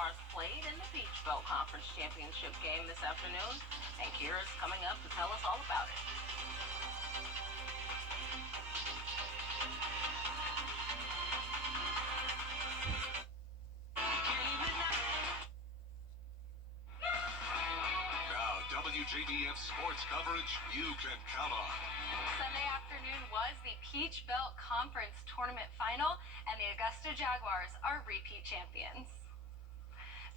Jaguars played in the Peach Belt Conference Championship game this afternoon, and Kira's coming up to tell us all about it. Wjbf sports coverage you can count on. Sunday afternoon was the Peach Belt Conference Tournament Final, and the Augusta Jaguars are repeat champions.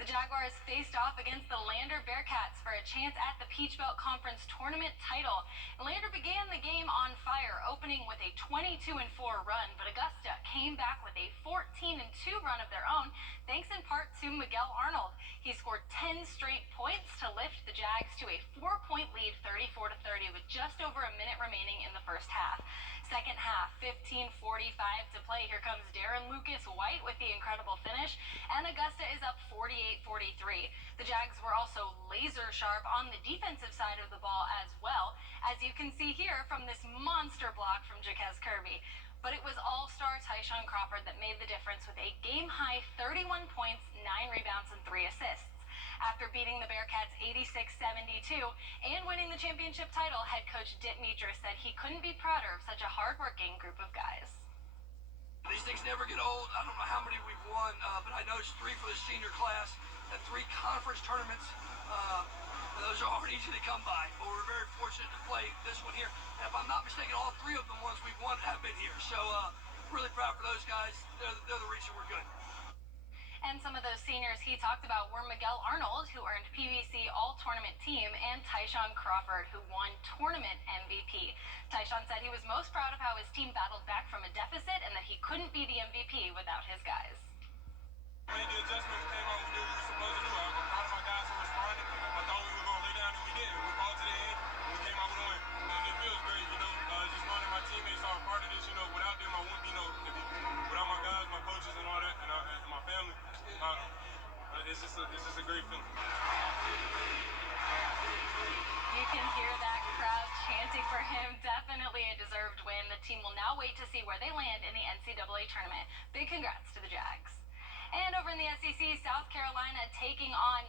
The Jaguars faced off against the Lander Bearcats for a chance at the Peach Belt Conference Tournament title. Lander began the game on fire, opening with a 22-4 run, but Augusta came back with a 14-2 run of their own, thanks in part to Miguel Arnold. He scored 10 straight points to lift the Jags to a 4-point lead, 34-30, with just over a minute remaining in the first half. Second half, 15:45 to play. Here comes Darren Lucas White with the incredible finish, and Augusta is up 48-43. The Jags were also laser sharp on the defensive side of the ball as well, as you can see here from this monster block from Jaquez Kirby. But it was all-star Tyshawn Crawford that made the difference with a game-high 31 points, 9 rebounds, and 3 assists. After beating the Bearcats 86-72 and winning the championship title, head coach Dick Mitras said he couldn't be prouder of such a hard-working group of guys. These things never get old. I don't know how many we've won, but I know it's 3 for the senior class and 3 conference tournaments. Those are hard, easy to come by, but we're very fortunate to play this one here. And if I'm not mistaken, all 3 of the ones we've won have been here. So really proud for those guys. They're the reason we're good. And some of those seniors he talked about were Miguel Arnold, who earned PBC All-Tournament Team, and Tyshawn Crawford, who won Tournament MVP. Tyshawn said he was most proud of how his team battled back from a deficit and that he couldn't be the MVP without his guys. We made the adjustments, came out, we did what we were supposed to do. I'm proud of my guys who responded. I thought we were going to lay down, and we did. We fought to the end, and we came out with a win. And it feels great, just knowing that my teammates are a part of this. Without them, I wouldn't be without my guys, my coaches, and all that, and my family. It's just a great feeling. You can hear that crowd chanting for him. Definitely a deserved win. The team will now wait to see where they land in the NCAA tournament. Big congrats to the Jags. And over in the SEC, South Carolina taking on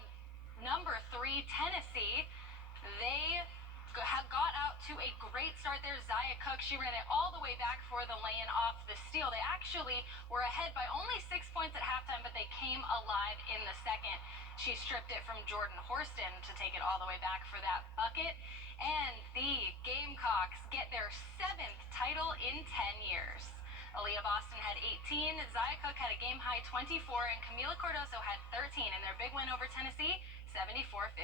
number 3 Tennessee. They got out to a great start there. Zia Cook, she ran it all the way back for the lay-in off the steal. They actually were ahead by only 6 points at halftime, but they came alive in the second. She stripped it from Jordan Horston to take it all the way back for that bucket. And the Gamecocks get their 7th title in 10 years. Aaliyah Boston had 18, Zia Cook had a game-high 24, and Camila Cardoso had 13 in their big win over Tennessee, 74-58.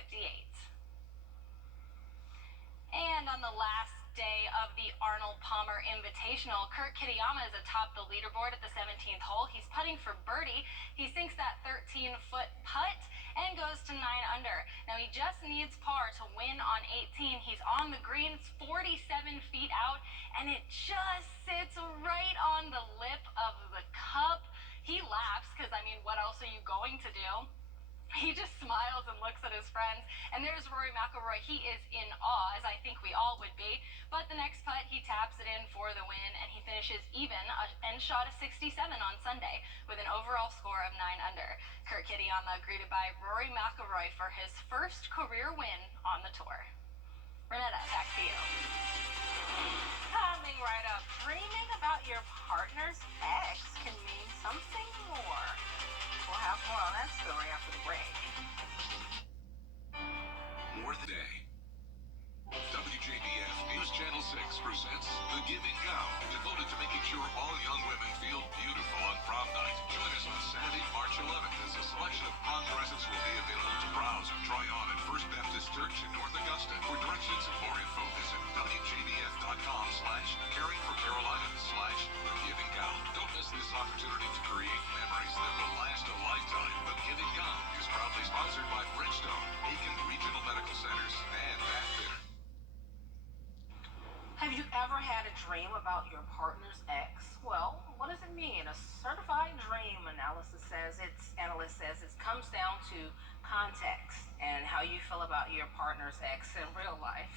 And on the last day of the Arnold Palmer Invitational, Kurt Kitayama is atop the leaderboard at the 17th hole. He's putting for birdie. He sinks that 13-foot putt and goes to 9 under. Now he just needs par to win on 18. He's on the green. It's 47 feet out, and it just sits right on the lip of the cup. He laughs because, what else are you going to do? He just smiles and looks at his friends. And there's Rory McIlroy. He is in awe, as I think we all would be. But the next putt, he taps it in for the win, and he finishes even and shot a 67 on Sunday with an overall score of 9 under. Kurt Kitayama greeted by Rory McIlroy for his first career win on the tour. Renetta, back to you. Coming right up, dreaming about your partner's ex can mean something more. We'll have more on that story after the break. More today. Wjbf News Channel 6 presents The Giving Gown, devoted to making sure all young women feel beautiful on prom night. Join us on Saturday, March 11th, as a selection of prom dresses will be available to browse and try on at First Baptist Church in North Augusta. For directions and more info, visit wjbf.com/caringforcarolina/thegivinggown. Don't miss this opportunity to create memories that will last a lifetime. The Giving Gown is proudly sponsored by Bridgestone, Aiken Regional Medical Centers, and Bath Fitter. Have you ever had a dream about your partner's ex? Well, what does it mean? A certified dream analyst says it comes down to context and how you feel about your partner's ex in real life.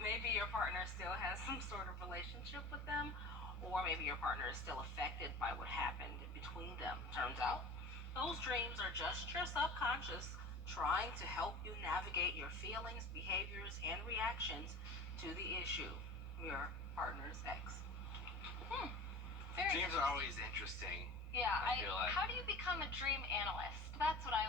Maybe your partner still has some sort of relationship with them, or maybe your partner is still affected by what happened between them. Turns out Those dreams are just your subconscious trying to help you navigate your feelings, behaviors, and reactions to the issue, your partner's ex. Very Dreams are always interesting. Yeah, I feel like. how do you become a dream analyst? That's what I